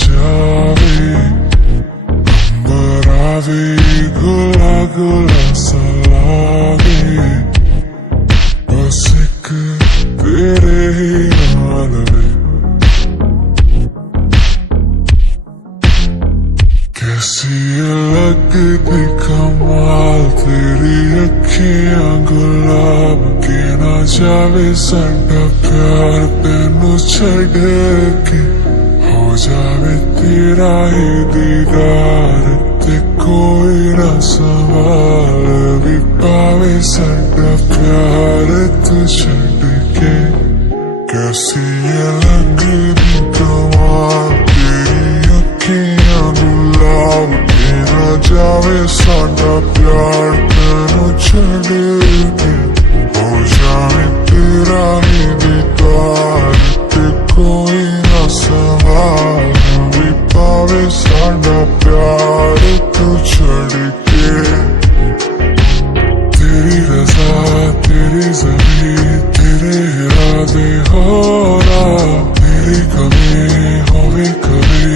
जावे अंबरावे गुला गुला सा लागे बस एक तेरे ही नाल वे कैसी लगती कमाल तेरी अखियां गुलाब के ना जावे साडा प्यार तेनू छड़ के हो जावे तेरा ही दीदार ते कोई ना सवाल भी पावे साडा प्यार तू छड़ के कैसी लगती कमाल तेरी अखियां गुलाब के ना जावे साडा प्यार तेनू छड़ के हो जावे तेरा ही दीदार ते कोई ना सवाल भी पावे साडा प्यार तू छड़ के तेरी रज़ा तेरी ज़मीं तेरे इरादे हो ना तेरी कमी होवे कभी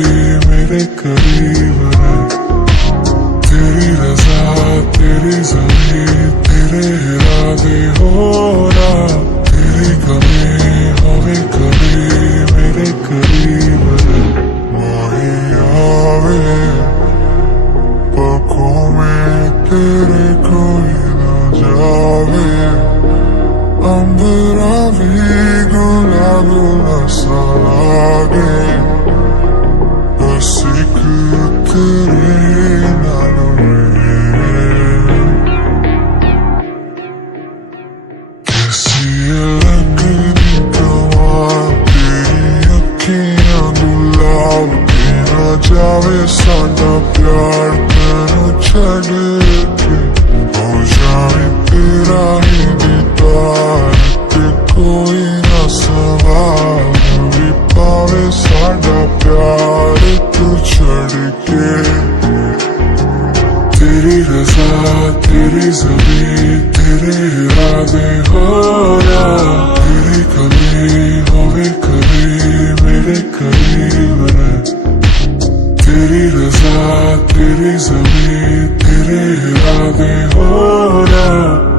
मेरे करीब रहे तेरी रज़ा तेरी ज़मीं तेरे इरादे हो ना तेरी कमी होवे कभी मेरे करीब रहे माही आवे पलकों में तेरे कोई ना जावे अंबरा भी गुला गुला सा लागे बस एक तेरे नाल वे कैसी लगती कमाल तेरी अखियां गुलाब के ना जावे साडा प्यार तेनू छड़ के हो जावे तेरा ही दीदार ते कोई ना सवाल भी पावे साडा प्यार तू छड़ के तेरी रज़ा तेरी ज़मीं तेरे इरादे हो ना तेरी कमी होवे कभी मेरे करीब रहे तेरी रज़ा तेरी ज़मीं तेरे इरादे हो ना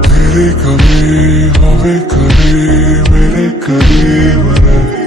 तेरी कमी होवे कभी मेरे करीब रहे।